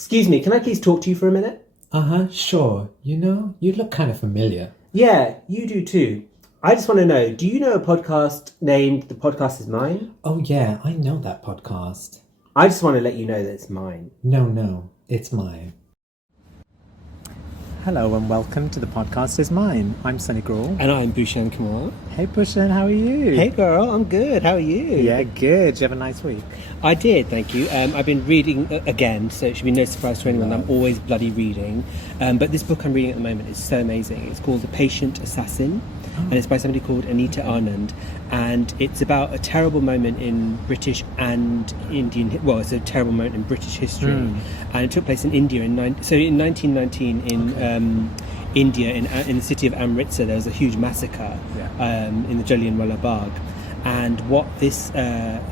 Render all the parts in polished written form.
Excuse me, can I please talk to you for a minute? Sure. You look kind of familiar. Yeah, you do too. I just want to know, do you know a podcast named The Podcast Is Mine? Oh, yeah, I know that podcast. I just want to let you know that it's mine. No, it's mine. Hello and welcome to The Podcast Is Mine. I'm Sunny Gruel. And I'm Bhushan Kumar. Hey Bhushan, how are you? Hey girl, I'm good. How are you? Yeah, good. Did you have a nice week? I did, thank you. I've been reading again, so it should be no surprise to anyone. I'm always bloody reading. But this book I'm reading at the moment is so amazing. It's called The Patient Assassin. And it's by somebody called Anita Anand, and it's about a terrible moment in British and Indian. Well, it's a terrible moment in British history, and it took place in India in 1919 in India in the city of Amritsar. There was a huge massacre in the Jallianwala Bagh, and what this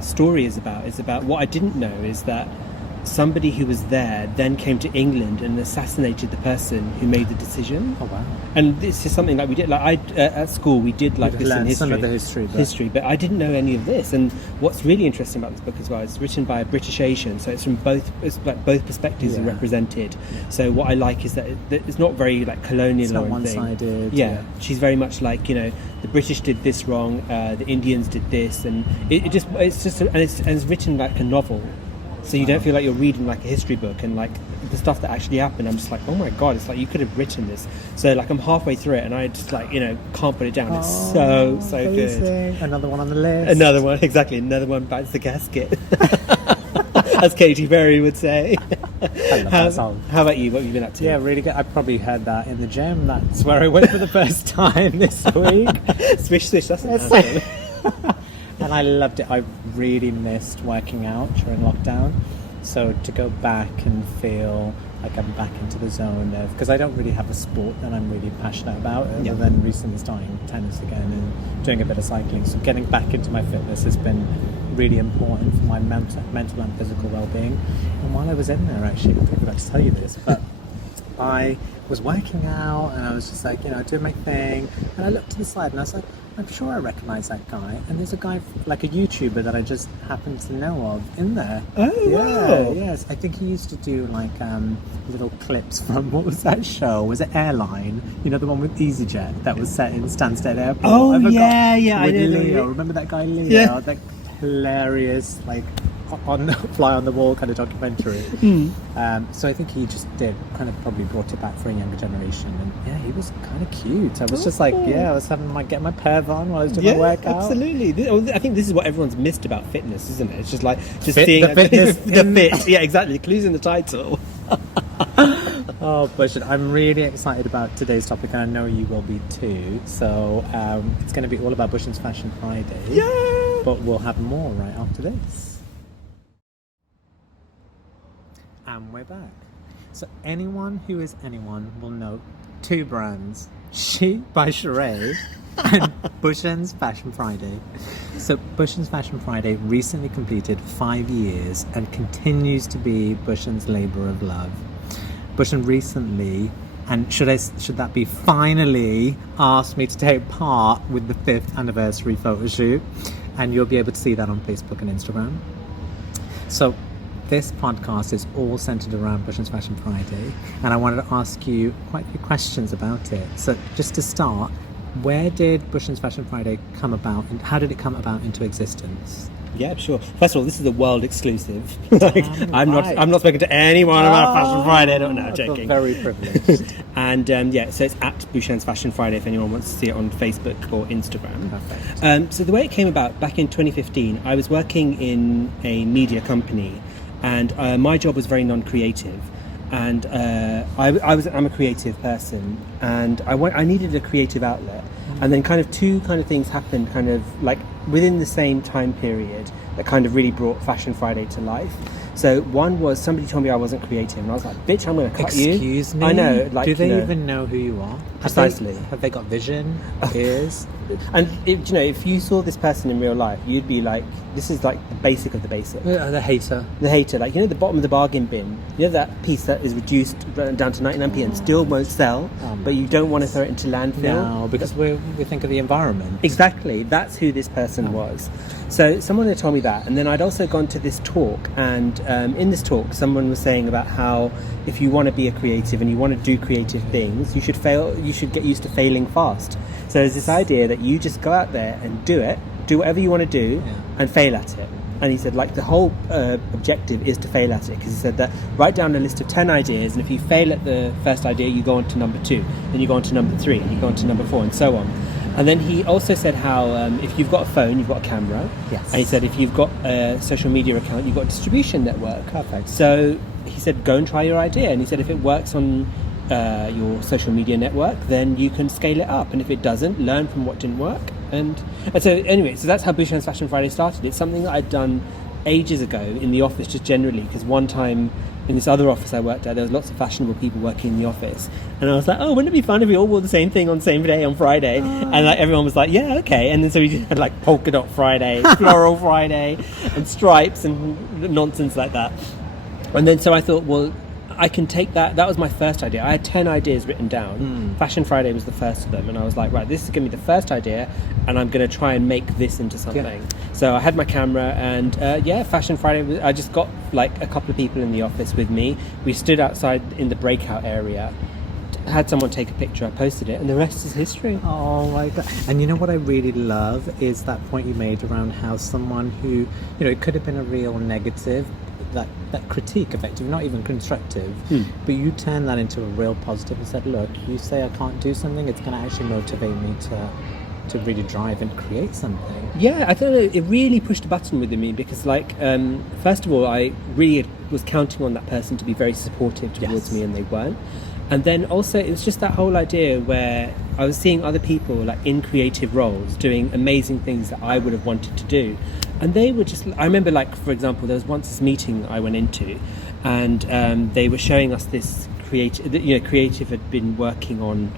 story is about what I didn't know is that somebody who was there then came to England and assassinated the person who made the decision. Oh wow! And this is something like we did. At school, we did like this in history. Some of the history, but I didn't know any of this. And what's really interesting about this book as well, it's written by a British Asian, so it's from both perspectives are represented. So what I like is that it's not very like colonial. It's not one-sided. Yeah, she's very much like the British did this wrong, the Indians did this, and it's written like a novel. So you don't feel like you're reading like a history book, and like the stuff that actually happened, I'm just like, oh my god, it's like you could have written this. So like I'm halfway through it and I just like can't put it down. It's so good. Another one on the list. Another one bites the gasket, as Katy Perry would say. I love that song. How about you? What have you been up to? Yeah, really good. I probably heard that in the gym. That's where I went for the first time this week. Swish, that's an And I loved it. I really missed working out during lockdown. So to go back and feel like I'm back into the zone of... Because I don't really have a sport that I'm really passionate about, other than recently starting tennis again and doing a bit of cycling. So getting back into my fitness has been really important for my mental and physical well-being. And while I was in there, actually, I forgot to tell you this, but I was working out and I was just like, doing my thing. And I looked to the side and I was like, I'm sure I recognise that guy. And there's a guy, like a YouTuber that I just happen to know of in there. Oh, wow. Yes. I think he used to do like little clips from, what was that show? Was it Airline? The one with EasyJet that was set in Stansted Airport. Oh, yeah, I know. Leo. Remember that guy Leo? Yeah. That hilarious, like, fly on the wall kind of documentary. So I think he just kind of probably brought it back for a younger generation, and yeah, he was kind of cute. I was just like, I was having getting my perv on while I was doing my workout. Absolutely. I think this is what everyone's missed about fitness, isn't it? It's just like seeing the fitness, the fit. Yeah, exactly. Clues in the title. Oh, Bhushan, I'm really excited about today's topic, and I know you will be too. So it's going to be all about Bhushan's Fashion Friday. Yeah. But we'll have more right after this. And we're back. So anyone who is anyone will know two brands, She by Sheree and Bhushan's Fashion Friday. So Bhushan's Fashion Friday recently completed 5 years and continues to be Bhushan's labour of love. Bhushan recently, and should that be finally, asked me to take part with the 5th anniversary photo shoot, and you'll be able to see that on Facebook and Instagram. So this podcast is all centered around Bhushan's Fashion Friday, and I wanted to ask you quite a few questions about it. So just to start, where did Bhushan's Fashion Friday come about, and how did it come about into existence? Yeah, sure. First of all, this is a world exclusive. I'm not speaking to anyone about Fashion Friday. I don't know. Joking. Very privileged. And so it's at Bhushan's Fashion Friday if anyone wants to see it on Facebook or Instagram. Perfect. So the way it came about, back in 2015, I was working in a media company, and my job was very non-creative. And I'm a creative person, and I needed a creative outlet. And then two things happened kind of like within the same time period that kind of really brought Fashion Friday to life. So one was somebody told me I wasn't creative, and I was like, bitch, I'm going to cut you. Excuse me? I know. Do they even know who you are? Precisely. Have they got vision, ears? And if you saw this person in real life, you'd be like, this is like the basic of the basic. The hater. The hater, like, the bottom of the bargain bin. That piece that is reduced down to 99p and still won't sell, but you don't want to throw it into landfill. No, because we think of the environment. Exactly. That's who this person person was. So someone had told me that, and then I'd also gone to this talk, and in this talk someone was saying about how if you want to be a creative and you want to do creative things, you should get used to failing fast. So there's this idea that you just go out there and do whatever you want to do and fail at it. And he said, like, the whole objective is to fail at it, because he said that write down a list of 10 ideas, and if you fail at the first idea, you go on to number 2, then you go on to number 3, and you go on to number 4, and so on. And then he also said how if you've got a phone, you've got a camera. Yes. And he said if you've got a social media account, you've got a distribution network. Perfect. So he said, go and try your idea. And he said if it works on your social media network, then you can scale it up. And if it doesn't, learn from what didn't work. And so anyway, so that's how Bhushan's Fashion Friday started. It's something that I'd done ages ago in the office, just generally, because one time in this other office I worked at, there was lots of fashionable people working in the office, and I was like, oh, wouldn't it be fun if we all wore the same thing on the same day on Friday? And like everyone was like, yeah, okay. And then so we just had like polka dot Friday, floral Friday, and stripes and nonsense like that. And then so I thought, well, I can take that. That was my first idea. I had 10 ideas written down. Fashion Friday was the first of them, and I was like, right, this is going to be the first idea, and I'm going to try and make this into something. Yeah. So I had my camera, and Fashion Friday, I just got like a couple of people in the office with me. We stood outside in the breakout area, had someone take a picture, I posted it, and the rest is history. Oh my God. And you know what I really love is that point you made around how someone who, it could have been a real negative, that critique, effectively, not even constructive, but you turn that into a real positive and said, look, you say I can't do something, it's going to actually motivate me to really drive and create something. Yeah, I don't know, it really pushed a button within me, because first of all, I really was counting on that person to be very supportive towards me, and they weren't. And then also it was just that whole idea where I was seeing other people like in creative roles doing amazing things that I would have wanted to do. And they were just, I remember, like, for example, there was once this meeting I went into, and they were showing us this creative had been working on,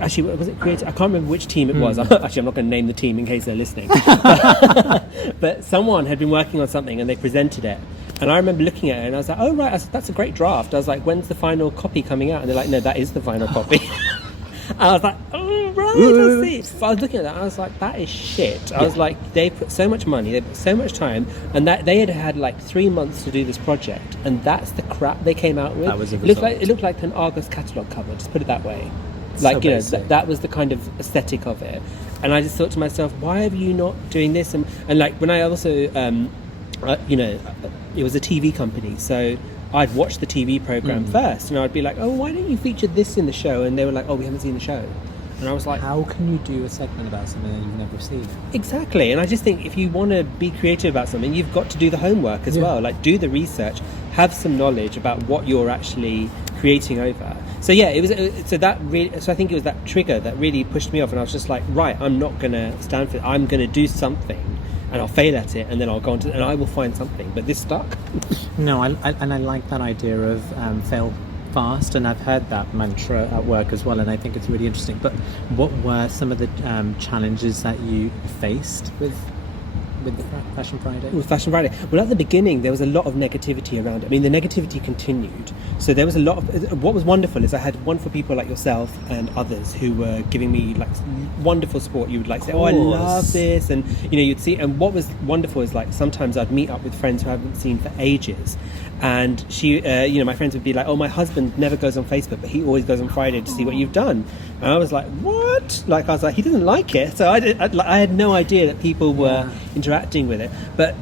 actually, was it creative? I can't remember which team it was. Actually, I'm not going to name the team in case they're listening. But someone had been working on something and they presented it. And I remember looking at it and I was like, oh, right, I said, that's a great draft. I was like, when's the final copy coming out? And they're like, no, that is the final copy. And I was like, oh, right, I see. So I was looking at that and I was like, that is shit. I was like, they put so much money, they put so much time, and that they had like 3 months to do this project, and that's the crap they came out with. That was a it looked like an Argos catalogue cover, just put it that way. Like, so that was the kind of aesthetic of it. And I just thought to myself, why are you not doing this? And like, when I also, it was a TV company, so I'd watch the TV program first, and I'd be like, oh, why don't you feature this in the show? And they were like, oh, we haven't seen the show. And I was like, how can you do a segment about something that you've never seen? Exactly. And I just think if you want to be creative about something, you've got to do the homework as well. Like, do the research, have some knowledge about what you're actually creating over. So yeah, it was so I think it was that trigger that really pushed me off, and I was just like, right, I'm not going to stand for it. I'm going to do something, and I'll fail at it, and then I'll go on to, and I will find something. But this stuck. No, I like that idea of fail fast, and I've heard that mantra at work as well, and I think it's really interesting. But what were some of the challenges that you faced with the Fashion Friday? With Fashion Friday? Well, at the beginning, there was a lot of negativity around it. I mean, the negativity continued. So there was a lot of... What was wonderful is I had wonderful people like yourself and others who were giving me like wonderful support. You would like say, oh, I love this. And, you'd see... And what was wonderful is like sometimes I'd meet up with friends who I haven't seen for ages. And she, my friends would be like, oh, my husband never goes on Facebook, but he always goes on Friday to see what you've done. And I was like, what? Like, I was like, he doesn't like it. So I had no idea that people were interacting with it. But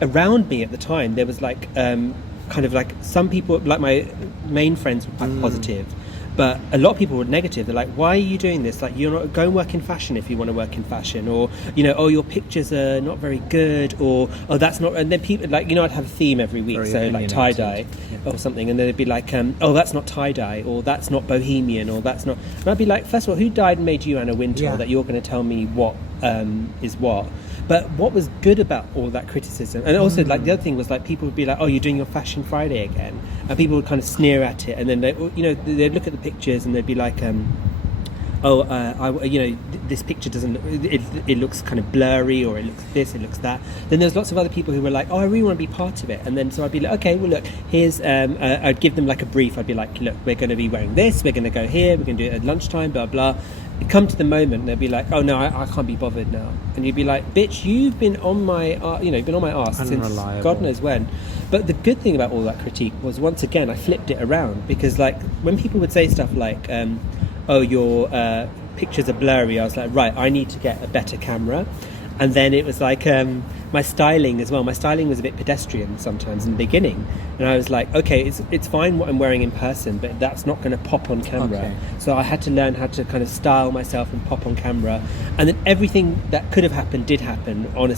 around me at the time, there was like, kind of like some people, like my main friends were quite positive. But a lot of people were negative. They're like, why are you doing this? Like, you're not, go and work in fashion if you want to work in fashion. Or, oh, your pictures are not very good. Or, oh, that's not... And then people, like, I'd have a theme every week. Very so, like, tie-dye or something. And then they'd be like, oh, that's not tie-dye. Or that's not bohemian. Or that's not... And I'd be like, first of all, who died and made you Anna Wintour that you're going to tell me what is what? But what was good about all that criticism, and also like the other thing was like people would be like, oh, you're doing your Fashion Friday again, and people would kind of sneer at it, and then they'd look at the pictures and they'd be like, oh, this picture doesn't it looks kind of blurry, or it looks this, it looks that. Then there's lots of other people who were like, oh, I really want to be part of it. And then so I'd be like, okay, well look, here's I'd give them like a brief. I'd be like, look, we're going to be wearing this, we're going to go here, we're going to do it at lunchtime, blah blah. It'd come to the moment, and they'd be like, oh no, I can't be bothered now. And you'd be like, bitch, you've been on my been on my arse since God knows when. But the good thing about all that critique was, once again, I flipped it around, because like when people would say stuff like, oh, your pictures are blurry, I was like, right, I need to get a better camera. And then it was like my styling as well. My styling was a bit pedestrian sometimes in the beginning, and I was like, okay, it's fine what I'm wearing in person, but that's not going to pop on camera. Okay. So I had to learn how to kind of style myself and pop on camera, and then everything that could have happened did happen on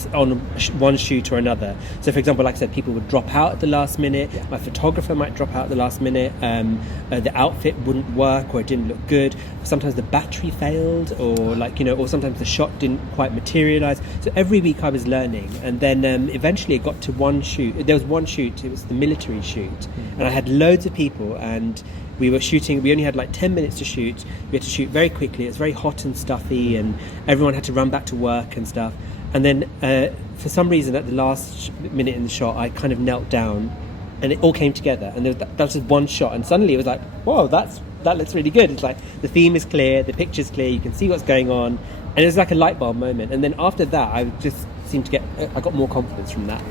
one shoot or another. So for example, like I said, people would drop out at the last minute. Yeah. My photographer might drop out at the last minute. The outfit wouldn't work, or it didn't look good. Sometimes the battery failed, or or sometimes the shot didn't quite materialize. So every week I was learning, and then eventually it got to one shoot. There was one shoot, it was the military shoot, and I had loads of people, and we were shooting. We only had like 10 minutes to shoot. We had to shoot very quickly. It was very hot and stuffy, and everyone had to run back to work and stuff. And then for some reason at the last minute in the shot, I kind of knelt down, and it all came together, and that was just one shot, and suddenly it was like, whoa, that looks really good. It's like the theme is clear, the picture's clear, you can see what's going on, and it was like a light bulb moment. And then after that, I just seemed to I got more confidence from that.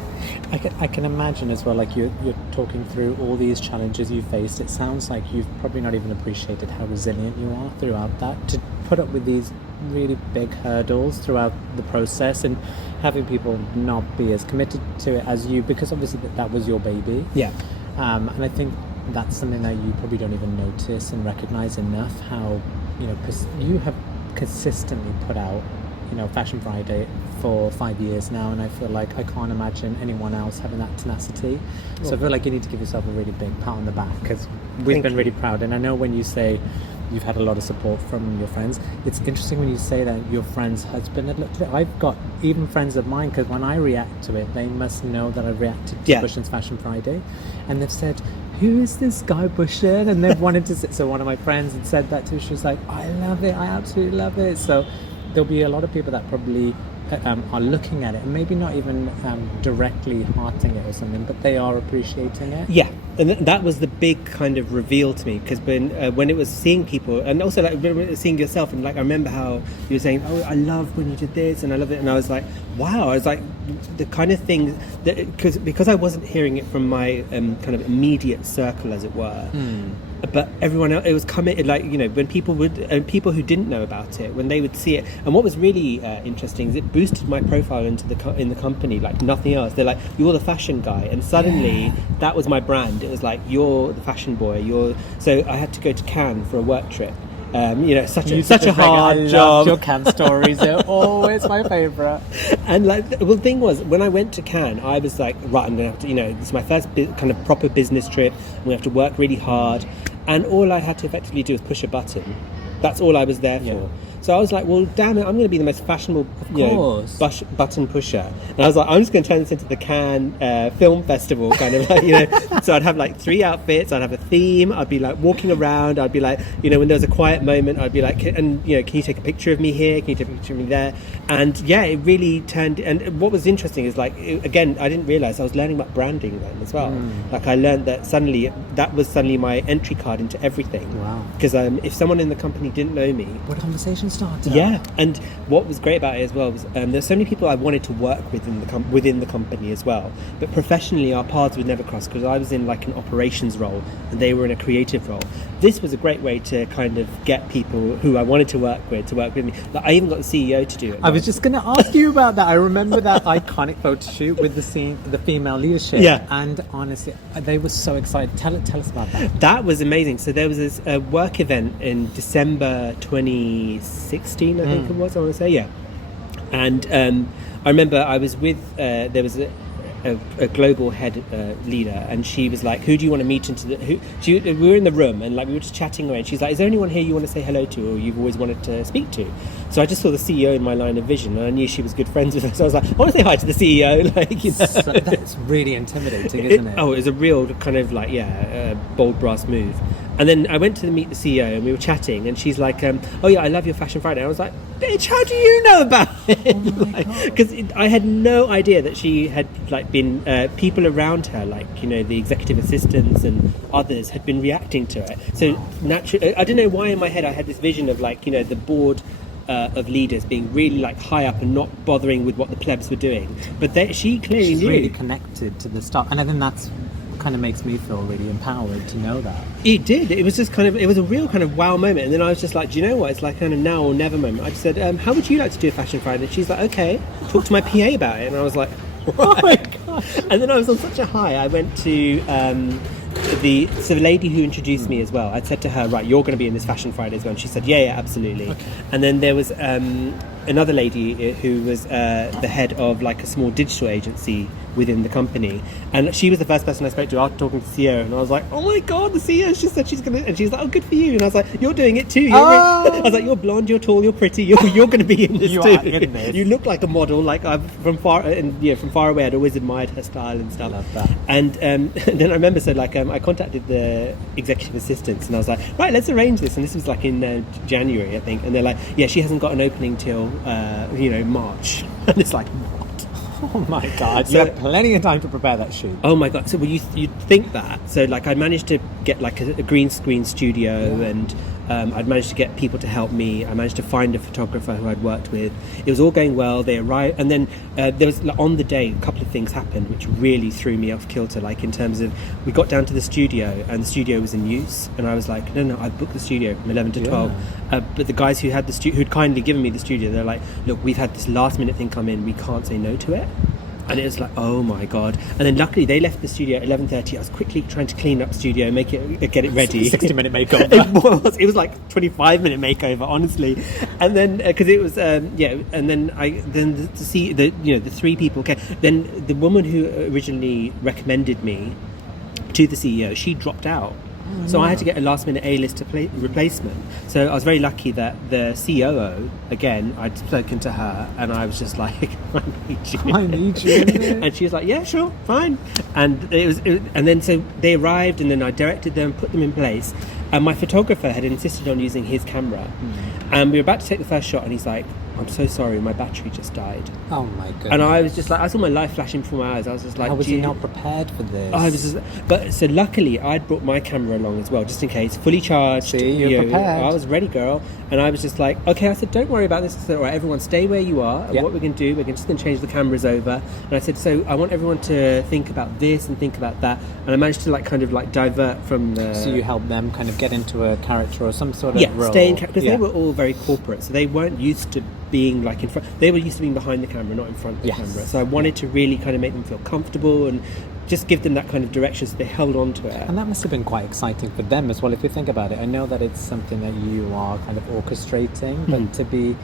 I can imagine as well, like you're talking through all these challenges you faced. It sounds like you've probably not even appreciated how resilient you are throughout that, to put up with these really big hurdles throughout the process, and having people not be as committed to it as you, because obviously that was your baby. Yeah. And I think that's something that you probably don't even notice and recognize enough, how you have consistently put out Fashion Friday for 5 years now, and I feel like I can't imagine anyone else having that tenacity. So I feel like you need to give yourself a really big pat on the back, because we've been really proud. And I know when you say you've had a lot of support from your friends, it's interesting when you say that your friend's husband had looked at it. I've got even friends of mine, because when I react to it, they must know that I've reacted to Bhushan's Fashion Friday, and they've said, who is this guy Bhushan? And they've wanted to so one of my friends had said that to her. She was like, I love it, I absolutely love it. So there'll be a lot of people that probably are looking at it, and maybe not even directly hearting it or something, but they are appreciating it. Yeah, and that was the big kind of reveal to me, because when it was seeing people, and also like seeing yourself, and like I remember how you were saying, oh, I love when you did this, and I love it, and I was like, wow. I was like, the kind of thing that, because I wasn't hearing it from my kind of immediate circle, as it were. But everyone else, it was coming, like, when people people who didn't know about it, when they would see it. And what was really interesting is it boosted my profile in the company like nothing else. They're like, you're the fashion guy, and suddenly that was my brand. It was like, you're the fashion boy. So I had to go to Cannes for a work trip. Such a hard job. Your Cannes stories, they're always my favourite. And the thing was, when I went to Cannes, I was like, right, I'm going to have to, this is my first kind of proper business trip. I'm going to have to work really hard. And all I had to effectively do was push a button. That's all I was there for. So I was like, well, damn it, I'm going to be the most fashionable button pusher. And I was like, I'm just going to turn this into the Cannes Film Festival, kind of like, So I'd have like 3 outfits, I'd have a theme, I'd be like walking around, I'd be like, when there was a quiet moment, I'd be like, can you take a picture of me here? Can you take a picture of me there? And it really turned, and what was interesting is again, I didn't realise I was learning about branding then as well. Like I learned that that was suddenly my entry card into everything. Wow. Because if someone in the company didn't know me, what conversation starter. Yeah, and what was great about it as well was there's so many people I wanted to work with within the company as well, but professionally our paths would never cross, because I was in like an operations role and they were in a creative role. This was a great way to kind of get people who I wanted to work with me. Like, I even got the CEO to do it. I was just going to ask you about that. I remember that iconic photo shoot with the female leadership. Yeah. And honestly, they were so excited. Tell us about that. That was amazing. So there was this work event in December 2016, I think it was, I want to say, yeah. And I remember I was with, there was a global head leader, and she was like, who do you want to meet we were in the room, and like we were just chatting away, and she's like, is there anyone here you want to say hello to, or you've always wanted to speak to? So I just saw the CEO in my line of vision, and I knew she was good friends with her, so I was like, I want to say hi to the CEO. So that's really intimidating, isn't it? Oh, it was a real kind of bold brass move. And then I went to meet the CEO and we were chatting and she's like, oh yeah, I love your Fashion Friday. And I was like, bitch, how do you know about it? Because I had no idea that she had like been, people around her, like, you know, the executive assistants and others had been reacting to it. So naturally, I don't know why in my head I had this vision of like, you know, the board of leaders being really like high up and not bothering with what the plebs were doing. But she clearly She's knew. really connected to the stuff. And I think that's kind of makes me feel really empowered to know that. It did. It was just kind of, it was a real kind of wow moment. And then I was just like, do you know what? It's like kind of now or never moment. I just said, how would you like to do a Fashion Friday? And she's like, okay, talk to my PA about it. And I was like, right. Oh my God. And then I was on such a high. I went to the lady who introduced me as well. I'd said to her, right, you're going to be in this Fashion Friday as well. And she said, yeah, absolutely. Okay. And then there was another lady who was the head of like a small digital agency within the company, and she was the first person I spoke to after talking to the CEO, and I was like, oh my God, the CEO, she said she's gonna, and she's like, oh, good for you. And I was like, you're doing it too. I was like, you're blonde, you're tall, you're pretty, you're going to be in this you too. Are in this. You look like a model. Like from far away I'd always admired her style and stuff. I love that. And then I remember, so like I contacted the executive assistants and I was like, right, let's arrange this. And this was like in January, I think, and they're like, yeah, she hasn't got an opening till March. And it's like, oh my God, so, you had plenty of time to prepare that shoot. Oh my God. So you'd think that. So like I managed to get like a green screen studio, and I'd managed to get people to help me. I managed to find a photographer who I'd worked with. It was all going well. They arrived, and then there was, on the day, a couple of things happened which really threw me off kilter. Like in terms of, we got down to the studio and the studio was in use, and I was like, no, I booked the studio from 11 to 12. But the guys who had who'd kindly given me the studio, they're like, look, we've had this last minute thing come in. We can't say no to it. And it was like, oh my God. And then luckily they left the studio at 11:30. I was quickly trying to clean up the studio, get it ready. 60-minute makeover. It was like 25-minute makeover, honestly. And then because it was and then the three people came. Then the woman who originally recommended me to the CEO, she dropped out. So I had to get a last-minute A-list replacement. So I was very lucky that the COO, again, I'd spoken to her, and I was just like, I need you. And she was like, yeah, sure, fine. And and then so they arrived, and then I directed them, put them in place. And my photographer had insisted on using his camera. And we were about to take the first shot, and he's like, I'm so sorry, my battery just died. Oh my goodness. And I was just like, I saw my life flashing before my eyes. I was just like, how was he not prepared for this? I was but so luckily I'd brought my camera along as well, just in case, fully charged. See, you're prepared. I was ready, girl. And I was just like, okay, I said, don't worry about this. I said, all right, everyone stay where you are. And what we're going to do, we're just going to change the cameras over. And I said, so I want everyone to think about this and think about that. And I managed to like kind of like divert from the... So you helped them kind of get into a character or some sort of role. Stay in because they were all very corporate, so they weren't used to being like in front. They were used to being behind the camera, not in front of the camera. So I wanted to really kind of make them feel comfortable and just give them that kind of direction, so they held on to it. And that must have been quite exciting for them as well, if you think about it. I know that it's something that you are kind of orchestrating, but to be,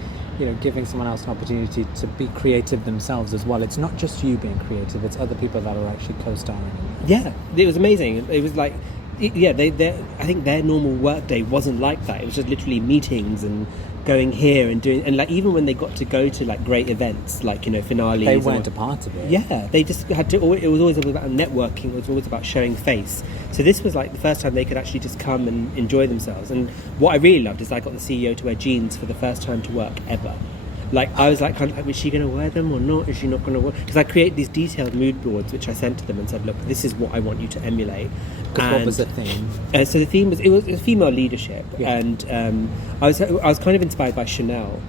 giving someone else an opportunity to be creative themselves as well. It's not just you being creative, it's other people that are actually co-starring. Yeah, it was amazing. It was like, I think their normal work day wasn't like that. It was just literally meetings and going here and doing, and like even when they got to go to like great events, like finales, they weren't a part of it. Yeah, they just had to. It was always about networking. It was always about showing face. So this was like the first time they could actually just come and enjoy themselves. And what I really loved is I got the CEO to wear jeans for the first time to work ever. Like I was like, kind of like, is she going to wear them or not? Is she not going to wear? Because I created these detailed mood boards which I sent to them and said, look, this is what I want you to emulate. And what was the theme? So the theme was female leadership, and I was kind of inspired by Chanel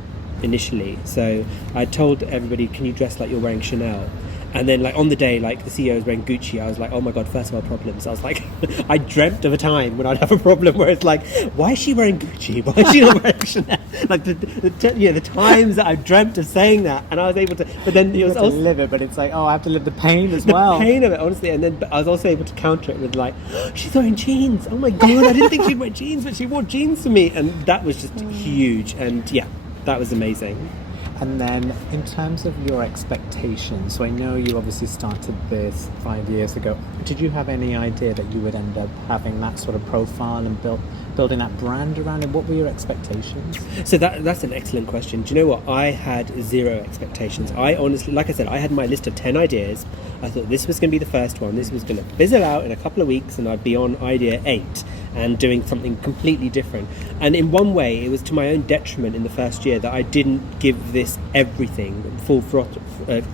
initially. So I told everybody, can you dress like you're wearing Chanel? And then like on the day, like the CEO was wearing Gucci, I was like, oh my God, first world problems. I was like, I dreamt of a time when I'd have a problem where it's like, why is she wearing Gucci? Why is she not wearing Chanel? Like the times that I dreamt of saying that, and I was able to, but then it was also live it, but it's like, I have to live the pain as well. The pain of it, honestly. And then I was also able to counter it with like, she's wearing jeans. Oh my God, I didn't think she'd wear jeans, but she wore jeans for me. And that was just huge. And yeah, that was amazing. And then in terms of your expectations, so I know you obviously started this 5 years ago. Did you have any idea that you would end up having that sort of profile and building that brand around it? What were your expectations? So that's an excellent question. Do you know what? I had zero expectations. I honestly, like I said, I had my list of 10 ideas. I thought this was going to be the first one. This was going to fizzle out in a couple of weeks and I'd be on idea 8. and doing something completely different. And in one way, it was to my own detriment in the first year that I didn't give this everything, full throttle. But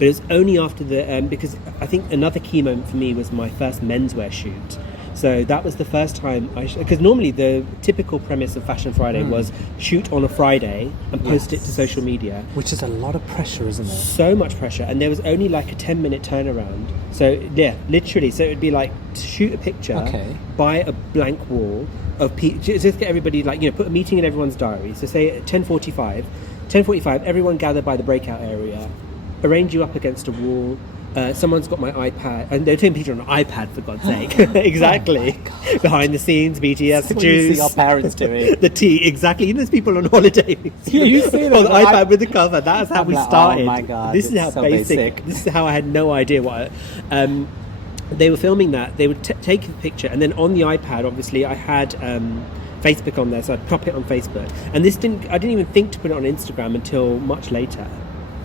it was only after because I think another key moment for me was my first menswear shoot. So that was the first time because normally the typical premise of Fashion Friday was shoot on a Friday and post it to social media. Which is a lot of pressure, isn't it? So much pressure. And there was only like a 10-minute turnaround. So yeah, literally. So it would be like shoot a picture, buy a blank wall of just get everybody put a meeting in everyone's diary. So say at 10:45, everyone gather by the breakout area, arrange you up against a wall. Someone's got my iPad, and they're taking a picture on an iPad, for God's sake. Exactly. Oh behind the scenes, BTS, That's juice. what you see our parents doing. The tea, exactly. You know, there's people on holiday. You see them on the iPad with the cover. That's how we started. Oh my God, this is how so basic. This is how I had no idea what. They were filming that. They would take the picture, and then on the iPad, obviously, I had Facebook on there, so I'd pop it on Facebook. And I didn't even think to put it on Instagram until much later.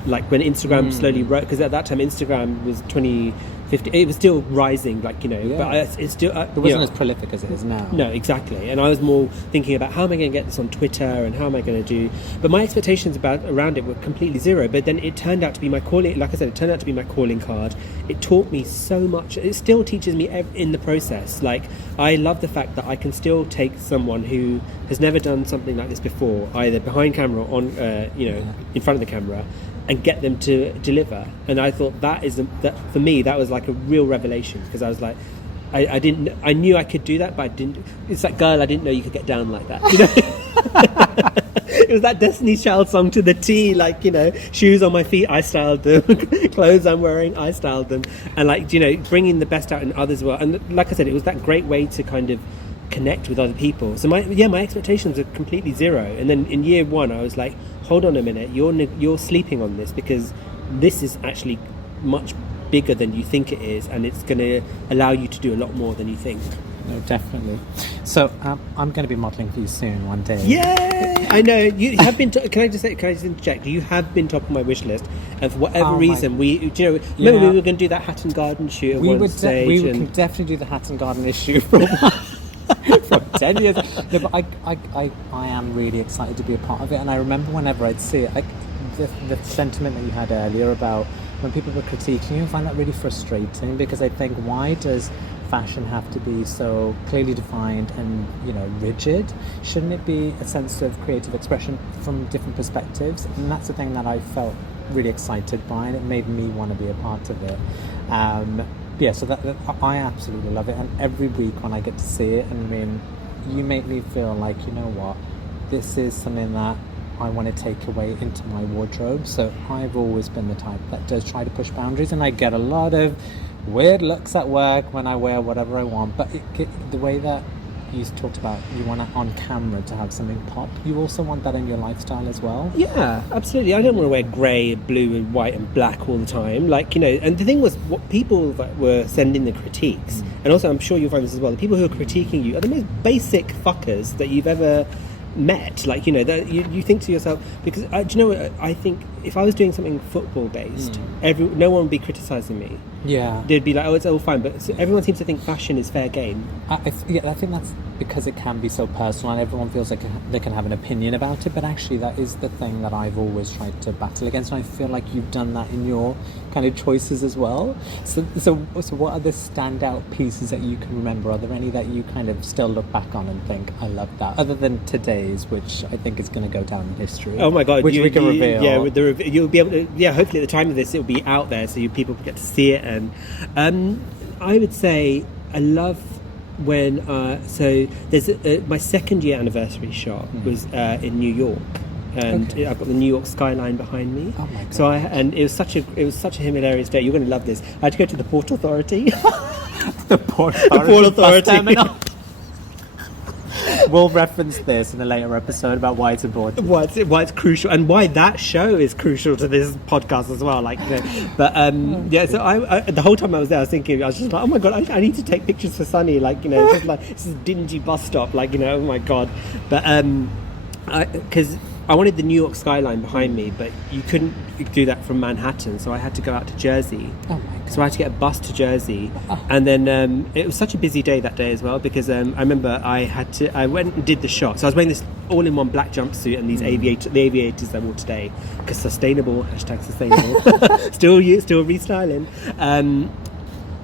Like when Instagram slowly rose, because at that time Instagram was 2015, it was still rising, but it's still it wasn't as prolific as it is now. No, exactly. And I was more thinking about how am I going to get this on Twitter and how am I going to do, but my expectations around it were completely zero. But then it turned out to be my calling, like I said, it turned out to be my calling card. It taught me so much. It still teaches me in the process. Like, I love the fact that I can still take someone who has never done something like this before, either behind camera or on in front of the camera, and get them to deliver. And I thought that for me that was like a real revelation, because I was like, I knew I could do that, but I didn't. It's like, girl, I didn't know you could get down like that. You know? It was that Destiny's Child song to the T. Like, shoes on my feet, I styled them. Clothes I'm wearing, I styled them. And bringing the best out in others. Well, and like I said, it was that great way to kind of connect with other people. So my expectations are completely zero. And then in year one, I was like, hold on a minute, you're sleeping on this, because this is actually much bigger than you think it is, and it's going to allow you to do a lot more than you think. No, definitely. So I'm going to be modelling for you soon one day. Yay! I know you have been. Can I just interject? You have been top of my wish list, and for whatever reason, remember we were going to do that Hatton Garden shoot at one stage. We can definitely do the Hatton Garden issue for a while. From 10 years. No, but I am really excited to be a part of it. And I remember whenever I'd see it, the sentiment that you had earlier about when people were critiquing you, I find that really frustrating, because I think, why does fashion have to be so clearly defined and rigid? Shouldn't it be a sense of creative expression from different perspectives? And that's the thing that I felt really excited by, and it made me want to be a part of it. So that I absolutely love it, and every week when I get to see it, and I mean, you make me feel like, you know what, this is something that I want to take away into my wardrobe. So I've always been the type that does try to push boundaries, and I get a lot of weird looks at work when I wear whatever I want, but the way that you talked about, you want it on camera to have something pop, you also want that in your lifestyle as well. Yeah, absolutely. I don't want to wear grey, blue and white and black all the time, and the thing was, what people that were sending the critiques, and also I'm sure you'll find this as well, the people who are critiquing you are the most basic fuckers that you've ever met. That you think to yourself, because do you know what, I think if I was doing something football based, no one would be criticising me. Yeah, they'd be like, oh, it's all fine. But everyone seems to think fashion is fair game. I think that's because it can be so personal, and everyone feels like they can have an opinion about it. But actually, that is the thing that I've always tried to battle against, and I feel like you've done that in your kind of choices as well. So what are the standout pieces that you can remember? Are there any that you kind of still look back on and think, I love that, other than today's, which I think is going to go down in history? Oh my God, which we can reveal. Yeah, with you'll be able to. Yeah, hopefully at the time of this, it'll be out there, so people get to see it. And I would say I love when so there's my second year anniversary shot was in New York, and I've got the New York skyline behind me. Oh my God. So it was such a hilarious day. You're going to love this. I had to go to the Port Authority. The Port Authority. We'll reference this in a later episode about why it's important. Why it's crucial, and why that show is crucial to this podcast as well. So I the whole time I was there, I was just like, oh my God, I need to take pictures for Sunny. Just like, this is a dingy bus stop. Oh my God. But because I wanted the New York skyline behind me, but you couldn't do that from Manhattan, so I had to go out to Jersey. Oh my God. So I had to get a bus to Jersey, and then it was such a busy day that day as well, because I remember I went and did the shot. So I was wearing this all-in-one black jumpsuit and these the aviators I wore today, because sustainable, #sustainable, still restyling.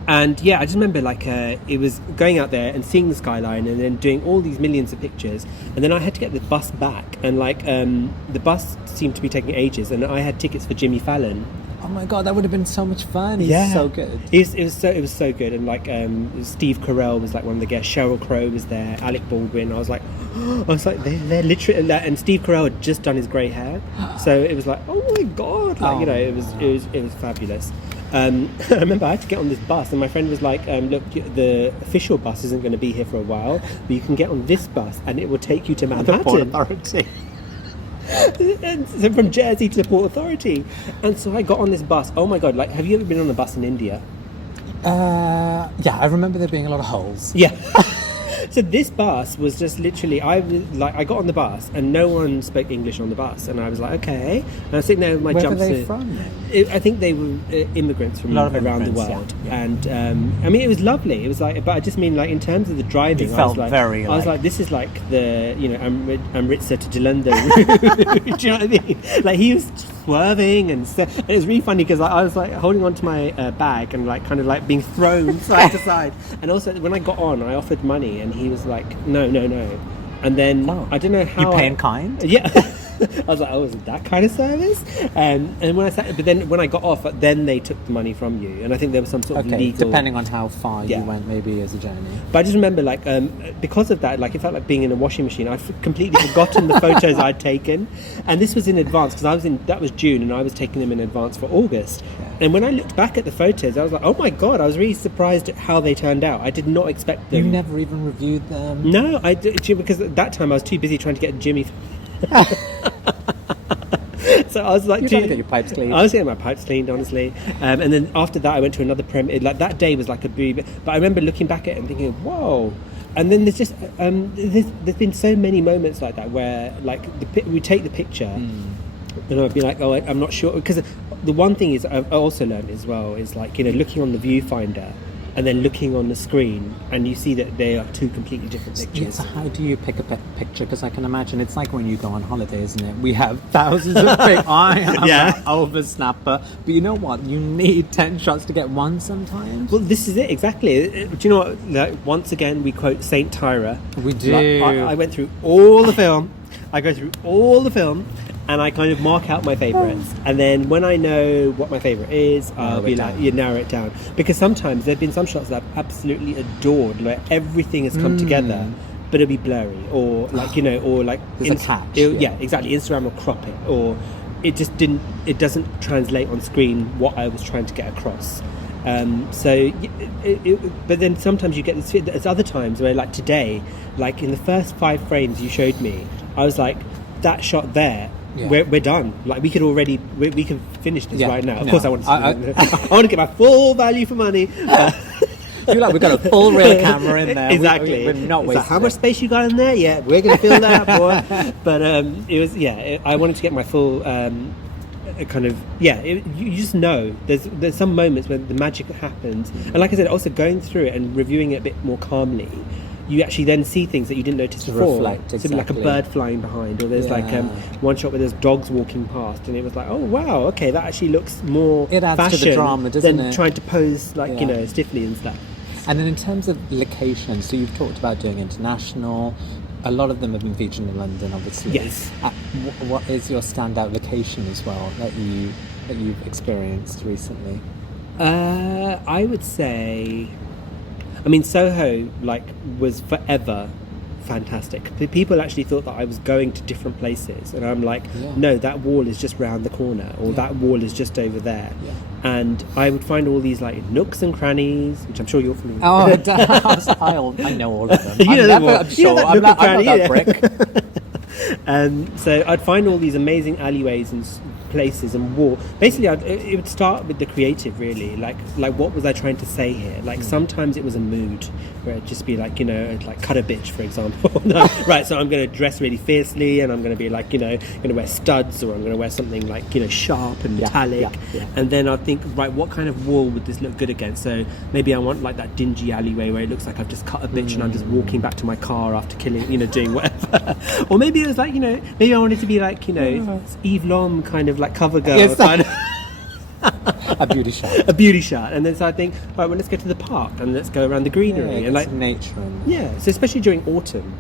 And yeah, I just remember it was going out there and seeing the skyline and then doing all these millions of pictures, and then I had to get the bus back, and the bus seemed to be taking ages, and I had tickets for Jimmy Fallon. Oh my God, that would have been so much fun. He's so good. It was so good, and Steve Carell was one of the guests. Sheryl Crow was there. Alec Baldwin. I was like, they're literally. And Steve Carell had just done his grey hair, so it was like, oh my God, it was fabulous. I remember I had to get on this bus, and my friend was like, look, the official bus isn't going to be here for a while, but you can get on this bus and it will take you to Manhattan. The Port Authority. And so from Jersey to the Port Authority. And so I got on this bus. Oh my God, have you ever been on a bus in India? Yeah, I remember there being a lot of holes. Yeah. So this bus was just literally, I got on the bus and no one spoke English on the bus, and I was like, okay. And I was sitting there with my jumpsuit. Where were they from? I think they were immigrants from around the world, yeah. And I mean, it was lovely. It was but I just mean in terms of the driving, I was like, this is like the Amritsar to Jalandhar route. Do you know what I mean? He was swerving and stuff. And it was really funny because I was holding on to my bag and kind of being thrown side to side. And also when I got on, I offered money, and he was like, no. And then I don't know how you pay in kind. Yeah. I was like, oh, is it that kind of service? And when I got off, then they took the money from you, and I think there was some sort of legal, depending on how far you went, maybe as a journey. But I just remember, because of that, it felt like being in a washing machine. I'd completely forgotten the photos I'd taken, and this was in advance because that was June, and I was taking them in advance for August. Yeah. And when I looked back at the photos, I was like, oh my God, I was really surprised at how they turned out. I did not expect them. You never even reviewed them? No, I did, because at that time I was too busy trying to get Jimmy. So I was like, you're trying to get your pipes cleaned. I was getting my pipes cleaned, honestly. And then after that, I went to another premiere. That day was like a boob. But I remember looking back at it and thinking, whoa. And then there's just there's been so many moments like that where we take the picture, and I'd be like, oh, I'm not sure, because the one thing is I've also learned as well is looking on the viewfinder and then looking on the screen, and you see that they are two completely different pictures. Yeah, so how do you pick a picture? Because I can imagine it's like when you go on holiday, isn't it? We have thousands of pictures. I am an over snapper, but you know what? You need 10 shots to get one sometimes. Well, this is it, exactly. Do you know what? Once again, we quote Saint Tyra. We do. I went through all the film. I go through all the film, and I kind of mark out my favourites, and then when I know what my favourite is, I'll be like, you narrow it down. Because sometimes there have been some shots that I've absolutely adored, everything has come together, but it'll be blurry, or there's a catch. Yeah, exactly. Instagram will crop it, or it doesn't translate on screen what I was trying to get across. But then sometimes you get this. There's other times where, today, in the first 5 frames you showed me, I was like, that shot there. Yeah. We're done. We could already we can finish this right now. Of course, I want to. I want to get my full value for money. You're like, we've got a full real camera in there. Exactly. We're not wasting. How much space you got in there? Yeah, we're going to fill that up, boy. But it was I wanted to get my full you just know there's some moments when the magic happens, and like I said, also going through it and reviewing it a bit more calmly, you actually then see things that you didn't notice before. Reflect, exactly. So like a bird flying behind, or there's one shot where there's dogs walking past, and it was like, oh wow, okay, that actually looks more it adds fashion to the drama, doesn't than it? Trying to pose stiffly and stuff. And then in terms of locations, so you've talked about doing international. A lot of them have been featured in London, obviously. Yes. What is your standout location as well that you've experienced recently? I would say, Soho was forever fantastic. People actually thought that I was going to different places, and I'm like, no, that wall is just round the corner, or that wall is just over there. Yeah. And I would find all these nooks and crannies, which I'm sure you're familiar with. Oh, I know all of them. I'm sure. I'm not that brick. So I'd find all these amazing alleyways and places and wore. Basically, it would start with the creative, really. Like what was I trying to say here? Like sometimes it was a mood where it'd just be like, you know, like cut a bitch, for example. No, right, so I'm going to dress really fiercely, and I'm going to be like, you know, going to wear studs, or I'm going to wear something like, you know, sharp and metallic. And then I'll think, right, what kind of wall would this look good against? So maybe I want like that dingy alleyway where it looks like I've just cut a bitch and I'm just walking back to my car after killing, you know, doing whatever. Or maybe it was like, you know, maybe I wanted to be like, you know, Eve Lom kind of like cover girl. Yes, kind of. A beauty shot. A beauty shot. And then so I think, right, well, let's go to the park and let's go around the greenery. And like nature. so especially during autumn,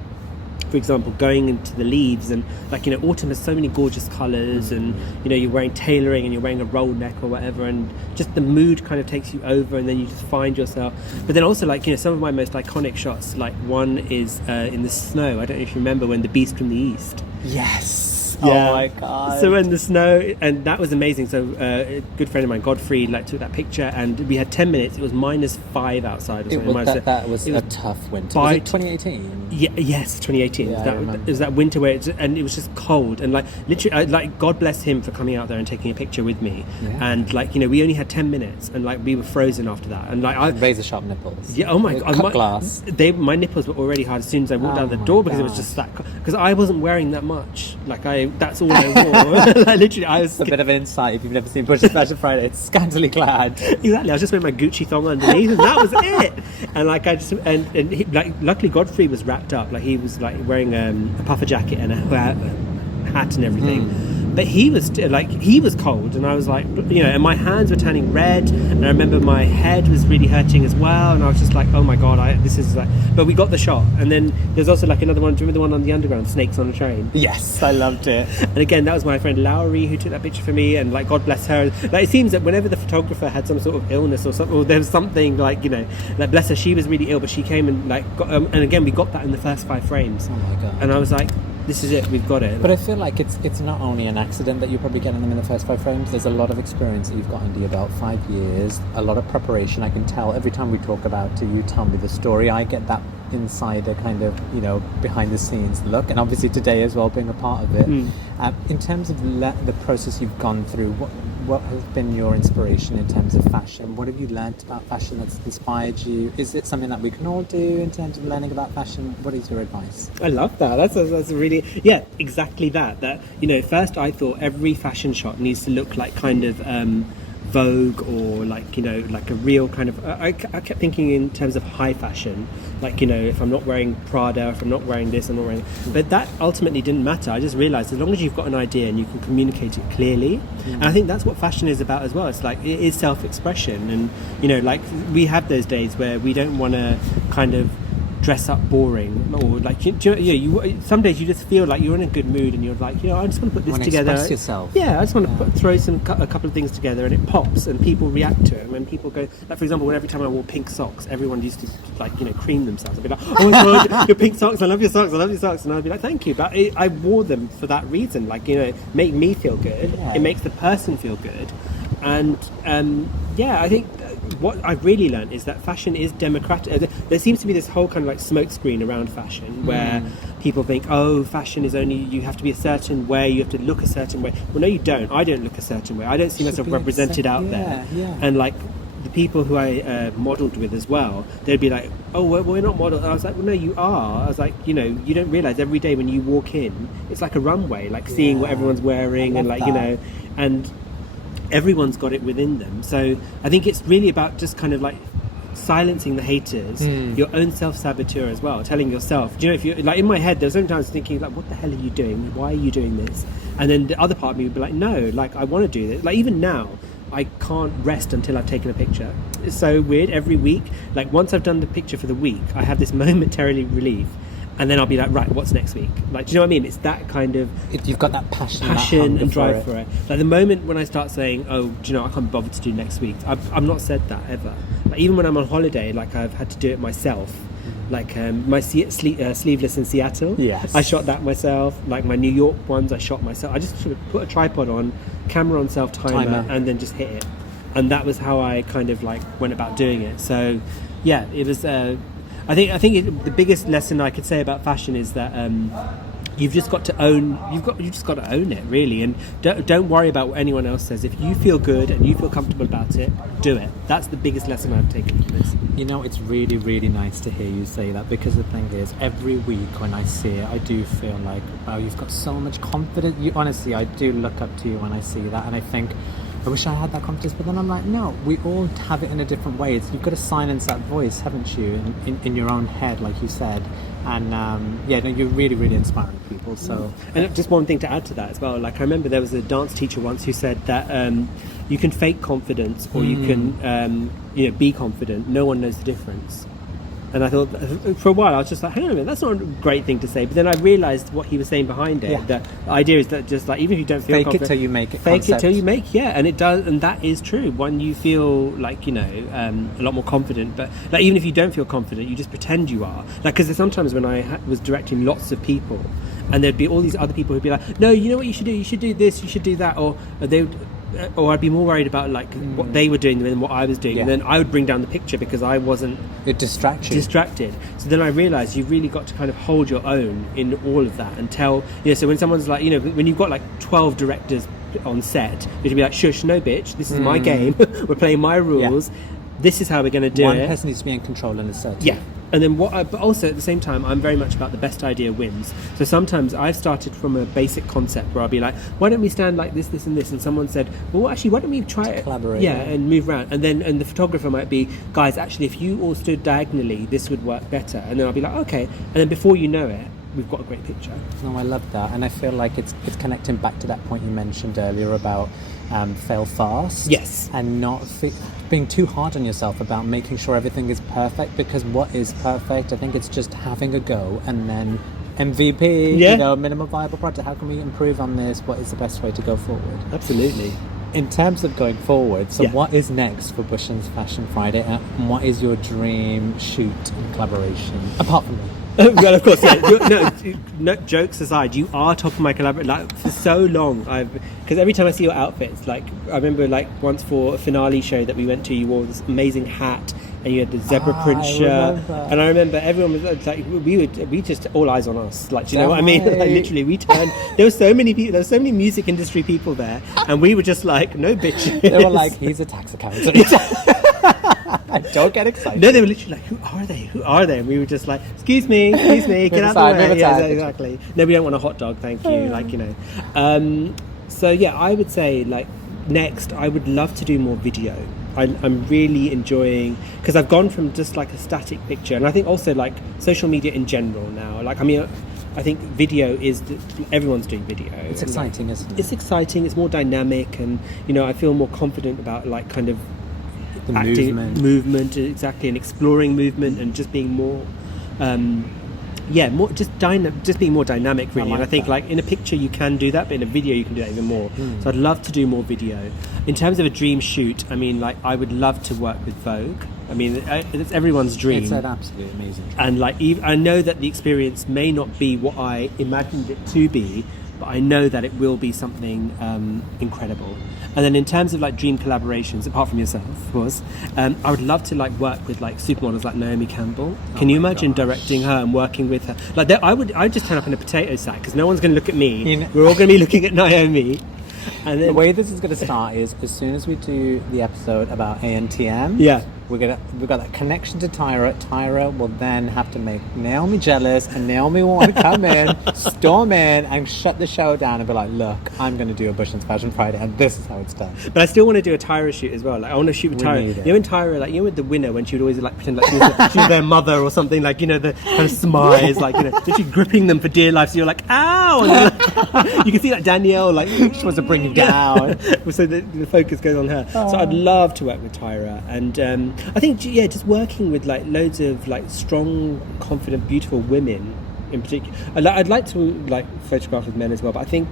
for example, going into the leaves, and like, you know, autumn has so many gorgeous colours, and you know, you're wearing tailoring and you're wearing a roll neck or whatever, and just the mood kind of takes you over, and then you just find yourself. But then also, like, you know, some of my most iconic shots, like one is in the snow. I don't know if you remember when the Beast from the East. Yes. Yeah. Oh my god. So in the snow, and that was amazing. So a good friend of mine, Godfrey, like took that picture, and we had 10 minutes. It was -5 outside. Or that was a tough winter. Was it 2018? Yes, 2018. Yeah, It was that winter where and it was just cold, and like literally, like God bless him for coming out there and taking a picture with me. Yeah. And like, you know, we only had 10 minutes, and like we were frozen after that. And like razor sharp nipples. Yeah. Oh my god. Cut glass. My nipples were already hard as soon as I walked out the door, because it was just that. Because I wasn't wearing that much. Like that's all I wore. Like literally, I was. It's a bit of an insight if you've never seen Bhushan's Fashion Friday. It's scantily clad. Exactly. I was just wearing my Gucci thong underneath, and that was it. And like I just and he, like luckily Godfrey was wrapped up. Like he was like wearing a puffer jacket and a hat and everything. But he was he was cold, and I was like, you know, and my hands were turning red, and I remember my head was really hurting as well, and I was just like, oh my god, this is like. But we got the shot, and then there's also like another one. Do you remember the one on the Underground, Snakes on a Train? Yes, I loved it. And again, that was my friend Lowry who took that picture for me, and like God bless her. Like it seems that whenever the photographer had some sort of illness or something, or there was something like, you know, like bless her, she was really ill, but she came and like got, and again we got that in the first 5 frames. Oh my god. And I was like, this is it, we've got it. But I feel like it's not only an accident that you're probably getting them in the first 5 frames. There's a lot of experience that you've got under your belt, 5 years, a lot of preparation. I can tell every time we talk about it, you tell me the story, I get that insider kind of, you know, behind the scenes look, and obviously today as well being a part of it. In terms of the process you've gone through, what has been your inspiration in terms of fashion? What have you learnt about fashion that's inspired you? Is it something that we can all do in terms of learning about fashion? What is your advice? I love that. That's a really, exactly that. That, you know, first I thought every fashion shot needs to look like kind of Vogue, or like, you know, like a real kind of. I kept thinking in terms of high fashion, like, you know, if I'm not wearing Prada, if I'm not wearing this, I'm not wearing. But that ultimately didn't matter. I just realised as long as you've got an idea and you can communicate it clearly, and I think that's what fashion is about as well. It's like it is self-expression, and you know, like we have those days where we don't want to kind of dress up boring, or like you some days you just feel like you're in a good mood and you're like, you know, I just want to put this together. Express yourself. Yeah, I just want to throw a couple of things together, and it pops, and people react to it. And when people go, like for example, when every time I wore pink socks, everyone used to like, you know, cream themselves. I'd be like, oh my god, your pink socks! I love your socks! I love your socks! And I'd be like, thank you, but I wore them for that reason. Like, you know, make me feel good. Yeah. It makes the person feel good, and I think. What I've really learned is that fashion is democratic. There seems to be this whole kind of like smokescreen around fashion, where people think, oh, fashion is only, you have to be a certain way, you have to look a certain way. Well, no, you don't. I don't look a certain way. I don't see myself represented out there. Yeah. And like the people who I modelled with as well, they'd be like, oh, we're not models. And I was like, well, no, you are. I was like, you know, you don't realise every day when you walk in, it's like a runway, like seeing what everyone's wearing, and like that. You know, and everyone's got it within them. So I think it's really about just kind of like silencing the haters, your own self-saboteur as well, telling yourself, do you know, if you like, in my head there's sometimes thinking like, what the hell are you doing, why are you doing this? And then the other part of me would be like, no, like I want to do this. Like even now I can't rest until I've taken a picture. It's so weird. Every week, like once I've done the picture for the week, I have this momentarily relief, and then I'll be like, right, what's next week? Like, do you know what I mean? It's that kind of... You've got that passion and drive for it. Like, the moment when I start saying, oh, do you know, I can't bother to do next week, I've not said that ever. Like, even when I'm on holiday, like, I've had to do it myself. Like, my sleeveless in Seattle, yes. I shot that myself. Like, my New York ones, I shot myself. I just sort of put a tripod on, camera on self-timer, and then just hit it. And that was how I kind of, like, went about doing it. So, yeah, it was... I think the biggest lesson I could say about fashion is that you've just got to own it, really, and don't worry about what anyone else says. If you feel good and you feel comfortable about it, do it. That's the biggest lesson I've taken from this. You know, it's really, really nice to hear you say that, because the thing is, every week when I see it, I do feel like, wow, you've got so much confidence. Honestly, I do look up to you when I see that, and I think, I wish I had that confidence, but then I'm like, no, we all have it in a different way. You've got to silence that voice, haven't you, in your own head, like you said. And you're really, really inspiring people. So, and just one thing to add to that as well. Like, I remember there was a dance teacher once who said that you can fake confidence, or you can be confident. No one knows the difference. And I thought, for a while, I was just like, hang on a minute, that's not a great thing to say. But then I realised what he was saying behind it. Yeah. The idea is that just like, even if you don't feel fake confident, it till you make it. Fake it till you make, and it does, and that is true. When you feel like, a lot more confident, but like, even if you don't feel confident, you just pretend you are. Like, because there's sometimes when I was directing lots of people, and there'd be all these other people who'd be like, no, you know what you should do? You should do this, you should do that, or I'd be more worried about like what they were doing than what I was doing, and then I would bring down the picture because I wasn't distracted. So then I realised you've really got to kind of hold your own in all of that and tell. So when someone's like, when you've got like 12 directors on set, you'd be like, shush, no bitch, this is my game. We're playing my rules. This is how we're going to do it. One person needs to be in control in a set. Yeah. And then but also at the same time, I'm very much about the best idea wins. So sometimes I've started from a basic concept where I'll be like, why don't we stand like this, this and this? And someone said, well, actually, why don't we try it? Collaborate. Yeah, and move around. And the photographer might be, guys, actually, if you all stood diagonally, this would work better. And then I'll be like, okay. And then before you know it, we've got a great picture. No, I love that. And I feel like it's connecting back to that point you mentioned earlier about fail fast. Yes. And not being too hard on yourself about making sure everything is perfect, because what is perfect? I think it's just having a go and then MVP, minimum viable product. How can we improve on this? What is the best way to go forward? Absolutely. In terms of going forward, so what is next for Bhushan's Fashion Friday, and what is your dream shoot and collaboration, apart from me? Well, of course, no, jokes aside, you are top of my collaboration. Like, for so long, because every time I see your outfits, like, I remember like once for a finale show that we went to, you wore this amazing hat and you had the zebra print shirt, and I remember everyone was like, we just all eyes on us, like, do you know what I mean? Like, literally, we turned. There were so many people, there were so many music industry people there, and we were just like, no bitches. They were like, he's a tax accountant. Don't get excited. No, they were literally like, who are they? And we were just like, excuse me, get out of the way. Yeah, exactly. No, we don't want a hot dog, thank you. So yeah, I would say, like, next, I would love to do more video. I'm really enjoying, because I've gone from just like a static picture, and I think also like social media in general now, like, I mean, I think video is, everyone's doing video. It's exciting, isn't it? It's exciting, it's more dynamic, and I feel more confident about like kind of the movement, exactly, and exploring movement, and just being more just being more dynamic, really. And I think like in a picture you can do that, but in a video you can do that even more. So I'd love to do more video. In terms of a dream shoot, I mean, like, I would love to work with Vogue. I mean, it's everyone's dream. It's an absolutely amazing dream. And like, I know that the experience may not be what I imagined it to be, but I know that it will be something incredible. And then in terms of like dream collaborations, apart from yourself, of course, I would love to like work with like supermodels like Naomi Campbell. Can you imagine directing her and working with her? Like, I'd just turn up in a potato sack because no one's going to look at me. We're all going to be looking at Naomi. And then, the way this is going to start is as soon as we do the episode about ANTM, we've got that connection to Tyra. Tyra will then have to make Naomi jealous, and Naomi will want to come in, storm in, and shut the show down and be like, look, I'm going to do a Bhushan's Fashion Friday, and this is how it's done. But I still want to do a Tyra shoot as well. Like, I want to shoot with Tyra. When Tyra, like, with the winner, when she would always like pretend like she was their mother or something, like, the kind of smiles, like, literally gripping them for dear life. So you're like, ow! And you can see like Danielle, like, she wants to bring you down. So the focus goes on her. So I'd love to work with Tyra, and I think, just working with like loads of like strong, confident, beautiful women in particular. I'd like to like photograph with men as well, but I think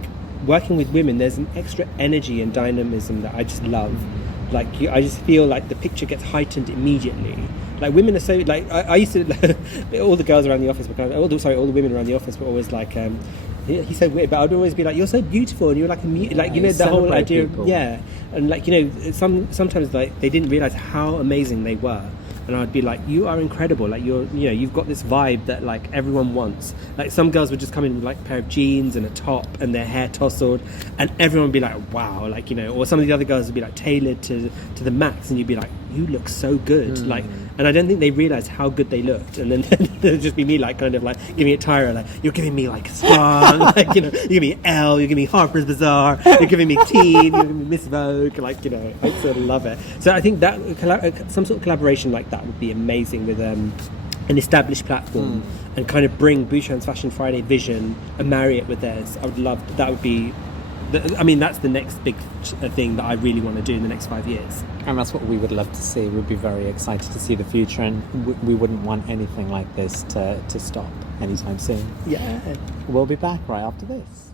working with women, there's an extra energy and dynamism that I just love. Like, I just feel like the picture gets heightened immediately. Like, women are so, like, I used to, all the girls around the office were kind of, all the women around the office were always like, he's so weird, but I'd always be like, you're so beautiful, and you're like the whole idea of, and like, sometimes like they didn't realize how amazing they were and I'd be like, you are incredible, like you've got this vibe that like everyone wants. Like some girls would just come in with like a pair of jeans and a top and their hair tousled, and everyone would be like, wow, like, or some of the other girls would be like tailored to the max, and you'd be like, you look so good. Like, and I don't think they realised how good they looked, and then there'd just be me like kind of like giving it Tyra, like, you're giving me like Sprung, like, you're giving me Elle, you're giving me Harper's Bazaar, you're giving me Teen, you're giving me Miss Vogue, like, I sort of love it. So I think that some sort of collaboration like that would be amazing with an established platform, and kind of bring Bhushan's Fashion Friday vision and marry it with theirs. I would love that. Would be that's the next big thing that I really want to do in the next 5 years. And that's what we would love to see. We'd be very excited to see the future, and we wouldn't want anything like this to stop anytime soon. Yeah. We'll be back right after this.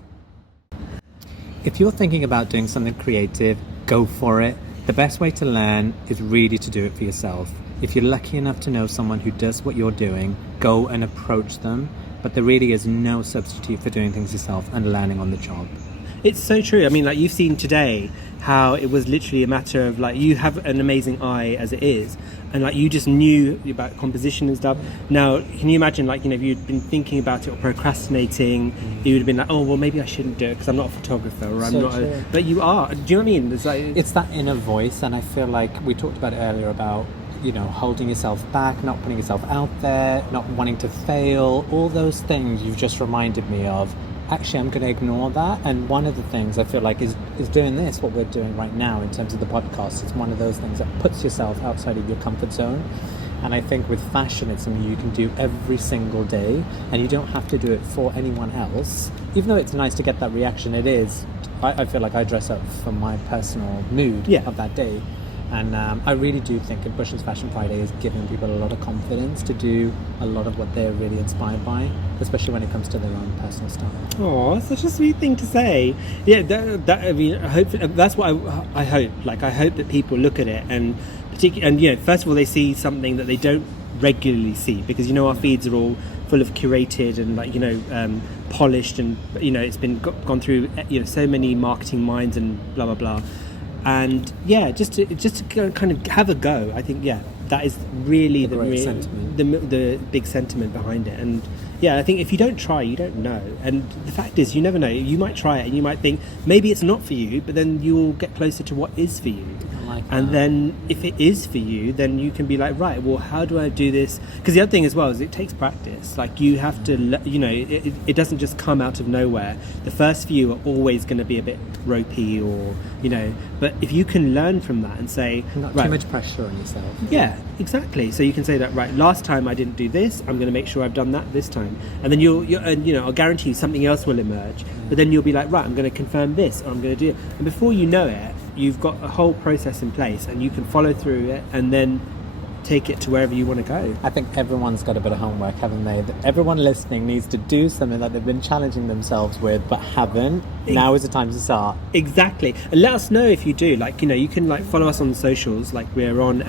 If you're thinking about doing something creative, go for it. The best way to learn is really to do it for yourself. If you're lucky enough to know someone who does what you're doing, go and approach them. But there really is no substitute for doing things yourself and learning on the job. It's so true. I mean, like, you've seen today how it was literally a matter of like, you have an amazing eye as it is, and like you just knew about composition and stuff. Now, can you imagine, like, if you'd been thinking about it or procrastinating, you would have been like, oh well, maybe I shouldn't do it because I'm not a photographer, or I'm So not true. but you are. Do you know what I mean? It's like, It's that inner voice, and I feel like we talked about it earlier about, holding yourself back, not putting yourself out there, not wanting to fail, all those things you've just reminded me of. Actually, I'm going to ignore that. And one of the things I feel like is doing this, what we're doing right now in terms of the podcast, it's one of those things that puts yourself outside of your comfort zone. And I think with fashion, it's something you can do every single day, and you don't have to do it for anyone else. Even though it's nice to get that reaction, it is. I feel like I dress up for my personal mood of that day. And I really do think Bhushan's Fashion Friday is giving people a lot of confidence to do a lot of what they're really inspired by, especially when it comes to their own personal style. oh, such a sweet thing to say. Yeah, I mean, I hope that's what I hope. Like, I hope that people look at it and first of all, they see something that they don't regularly see, because our feeds are all full of curated and like polished, and it's been gone through so many marketing minds and blah blah blah. And just to kind of have a go, I think that is really the big sentiment behind it. And I think if you don't try, you don't know. And the fact is, you never know. You might try it and you might think maybe it's not for you, but then you'll get closer to what is for you. And then if it is for you, then you can be like, right, well, how do I do this? Because the other thing as well is it takes practice. Like, you have to, it doesn't just come out of nowhere. The first few are always going to be a bit ropey, or but if you can learn from that and say, Not right, too much pressure on yourself. yeah, exactly. So you can say that, right, last time I didn't do this, I'm going to make sure I've done that this time. And then I'll guarantee you something else will emerge. But then you'll be like, right, I'm going to confirm this, or I'm going to do it. And before you know it, you've got a whole process in place, and you can follow through it and then take it to wherever you want to go. I think everyone's got a bit of homework, haven't they? Everyone listening needs to do something that they've been challenging themselves with but haven't. Now is the time to start. Exactly. And let us know if you do. Like, you can like follow us on the socials. Like, we're on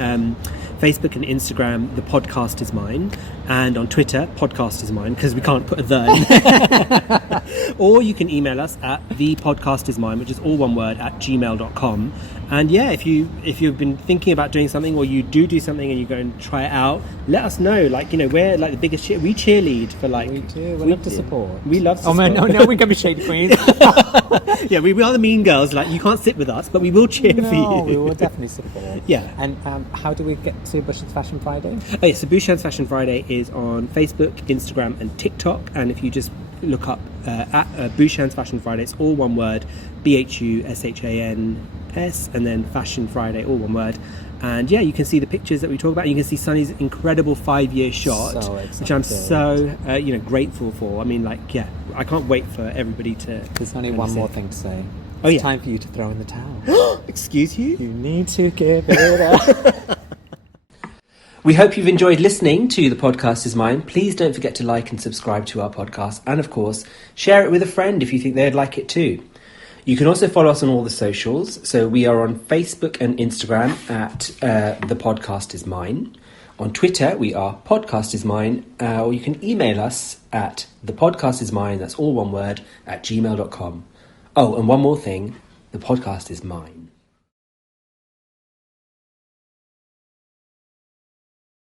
Facebook and Instagram, The Podcast Is Mine, and on Twitter, Podcast Is Mine, because we can't put a the in. Or you can email us at thepodcastismine, which is all one word, at gmail.com. And if you've been thinking about doing something, or you do something and you go and try it out, let us know. Like, we're like the biggest we cheerlead for, like, We do. We love to support. We love to Oh support. no, we can be shady queens. Yeah, we are the mean girls. Like, you can't sit with us, but we will cheer for you. We will definitely support. Yeah. And how do we get to Bhushan's Fashion Friday? Oh, yeah, so Bhushan's Fashion Friday is on Facebook, Instagram, and TikTok. And if you just look up at Bhushan's Fashion Friday, it's all one word, BHUSHANS, and then Fashion Friday, all one word. And you can see the pictures that we talk about. You can see Sunny's incredible 5-year shot, So which I'm so grateful for. I mean, like, I can't wait for everybody to. There's only one more thing to say. Oh, It's time for you to throw in the towel. Excuse you? You need to give it up. We hope you've enjoyed listening to The Podcast Is Mine. Please don't forget to like and subscribe to our podcast. And of course, share it with a friend if you think they'd like it too. You can also follow us on all the socials. So we are on Facebook and Instagram at The Podcast Is Mine. On Twitter, we are Podcast Is Mine. Or you can email us at thepodcastismine, that's all one word, at gmail.com. Oh, and one more thing, the podcast is mine.